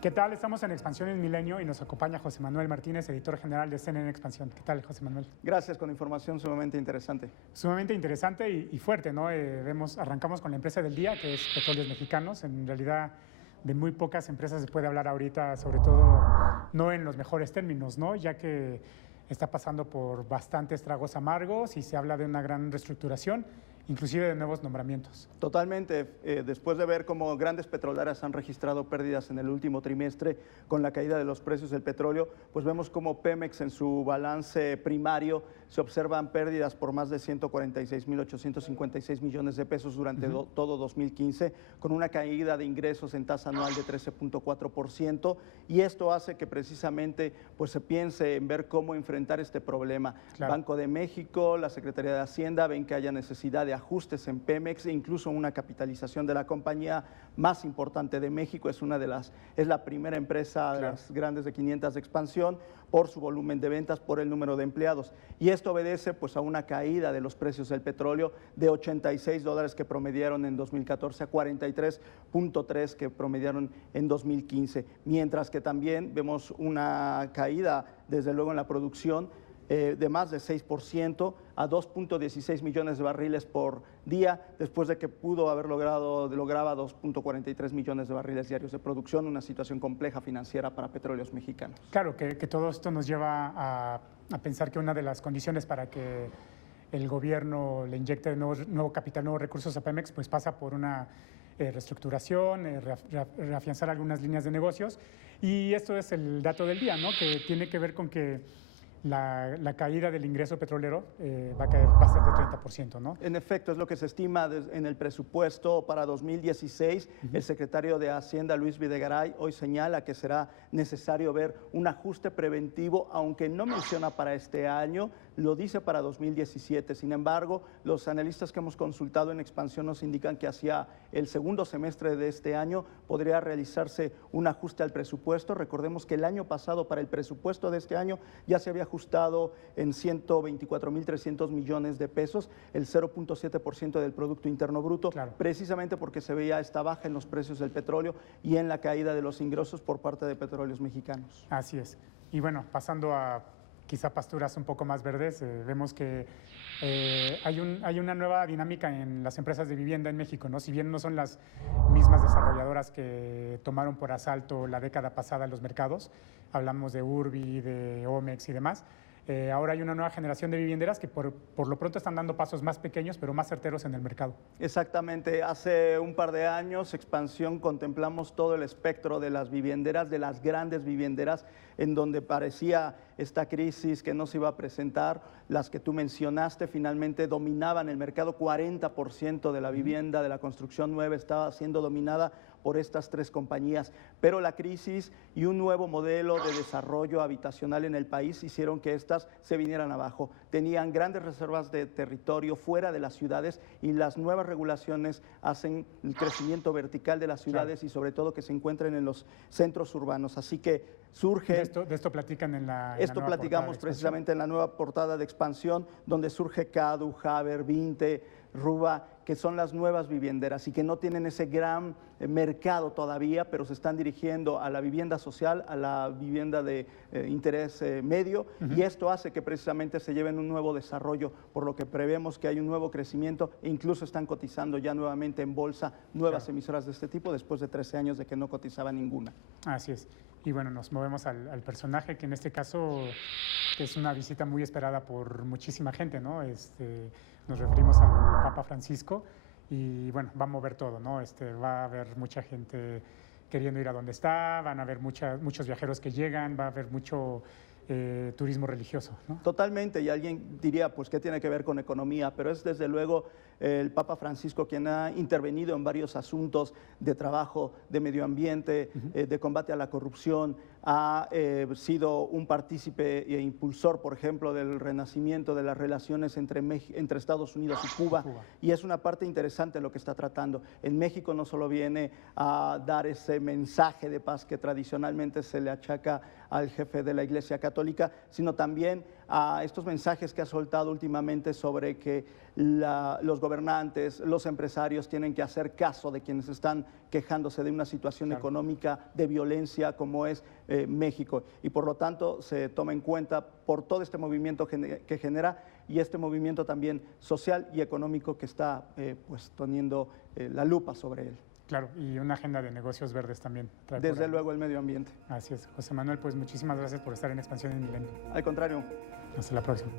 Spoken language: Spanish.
¿Qué tal? Estamos en Expansión en Milenio y nos acompaña José Manuel Martínez, editor general de CNN Expansión. ¿Qué tal, José Manuel? Gracias, con información sumamente interesante. Sumamente interesante y fuerte, ¿no? Arrancamos con la empresa del día, que es Petróleos Mexicanos. En realidad, de muy pocas empresas se puede hablar ahorita, sobre todo no en los mejores términos, ¿no? Ya que está pasando por bastantes tragos amargos y se habla de una gran reestructuración, inclusive de nuevos nombramientos. Totalmente. Después de ver cómo grandes petroleras han registrado pérdidas en el último trimestre con la caída de los precios del petróleo, pues vemos cómo Pemex en su balance primario se observan pérdidas por más de 146.856 millones de pesos durante todo 2015, con una caída de ingresos en tasa anual de 13.4%, y esto hace que precisamente pues, se piense en ver cómo enfrentar este problema. Claro. Banco de México, la Secretaría de Hacienda ven que haya necesidad de ajustes en Pemex e incluso una capitalización de la compañía más importante de México. Es la primera empresa de las grandes de 500 de expansión por su volumen de ventas, por el número de empleados. Y esto obedece pues, a una caída de los precios del petróleo de $86 que promediaron en 2014 a 43.3 que promediaron en 2015. Mientras que también vemos una caída, desde luego, en la producción de más de 6% a 2.16 millones de barriles por día, después de que lograba 2.43 millones de barriles diarios de producción, una situación compleja financiera para Petróleos Mexicanos. Claro, que todo esto nos lleva a pensar que una de las condiciones para que el gobierno le inyecte nuevo capital, nuevos recursos a Pemex, pues pasa por una reestructuración, reafianzar algunas líneas de negocios. Y esto es el dato del día, ¿no? Que tiene que ver con que la caída del ingreso petrolero va a ser de 30%, ¿no? En efecto, es lo que se estima en el presupuesto para 2016. El secretario de Hacienda, Luis Videgaray, hoy señala que será necesario ver un ajuste preventivo, aunque no menciona para este año, lo dice para 2017. Sin embargo, los analistas que hemos consultado en Expansión nos indican que hacia el segundo semestre de este año podría realizarse un ajuste al presupuesto. Recordemos que el año pasado, para el presupuesto de este año, ya se había ajustado en 124.300 millones de pesos, el 0.7% del Producto Interno Bruto, precisamente porque se veía esta baja en los precios del petróleo y en la caída de los ingresos por parte de Petróleos Mexicanos. Así es. Y bueno, pasando a quizá pasturas un poco más verdes, vemos que hay una nueva dinámica en las empresas de vivienda en México, ¿no? Si bien no son las mismas desarrolladoras que tomaron por asalto la década pasada los mercados, hablamos de Urbi, de Omex y demás, ahora hay una nueva generación de vivienderas que por lo pronto están dando pasos más pequeños, pero más certeros en el mercado. Exactamente. Hace un par de años, Expansión, contemplamos todo el espectro de las vivienderas, de las grandes vivienderas, en donde parecía esta crisis que no se iba a presentar. Las que tú mencionaste finalmente dominaban el mercado. 40% de la vivienda, de la construcción nueva, estaba siendo dominada por estas tres compañías, pero la crisis y un nuevo modelo de desarrollo habitacional en el país hicieron que estas se vinieran abajo. Tenían grandes reservas de territorio fuera de las ciudades y las nuevas regulaciones hacen el crecimiento vertical de las ciudades y sobre todo que se encuentren en los centros urbanos. Así que surge... De esto platican en la Esto platicamos precisamente en la nueva portada de Expansión, donde surge Cadu, Haber, Vinte, Ruba, que son las nuevas vivienderas y que no tienen ese gran mercado todavía, pero se están dirigiendo a la vivienda social, a la vivienda de interés medio, y esto hace que precisamente se lleven un nuevo desarrollo, por lo que prevemos que hay un nuevo crecimiento e incluso están cotizando ya nuevamente en bolsa nuevas emisoras de este tipo después de 13 años de que no cotizaba ninguna. Así es. Y bueno, nos movemos al personaje, que en este caso es una visita muy esperada por muchísima gente, ¿no? Nos referimos al Papa Francisco y bueno, va a mover todo, ¿no? Va a haber mucha gente queriendo ir a donde está, van a haber muchos viajeros que llegan, va a haber mucho turismo religioso, ¿no? Totalmente, y alguien diría, pues, ¿qué tiene que ver con economía? Pero es desde luego el Papa Francisco quien ha intervenido en varios asuntos de trabajo, de medio ambiente, de combate a la corrupción, ha sido un partícipe e impulsor, por ejemplo, del renacimiento de las relaciones entre Estados Unidos y Cuba, y es una parte interesante lo que está tratando. En México no solo viene a dar ese mensaje de paz que tradicionalmente se le achaca al jefe de la Iglesia Católica, sino también a estos mensajes que ha soltado últimamente sobre que los gobernantes, los empresarios tienen que hacer caso de quienes están quejándose de una situación económica de violencia como es México. Y por lo tanto se toma en cuenta por todo este movimiento que genera y este movimiento también social y económico que está pues teniendo la lupa sobre él. Claro, y una agenda de negocios verdes también. Desde luego el medio ambiente. Así es. José Manuel, pues muchísimas gracias por estar en Expansión en Milenio. Al contrario. Hasta la próxima.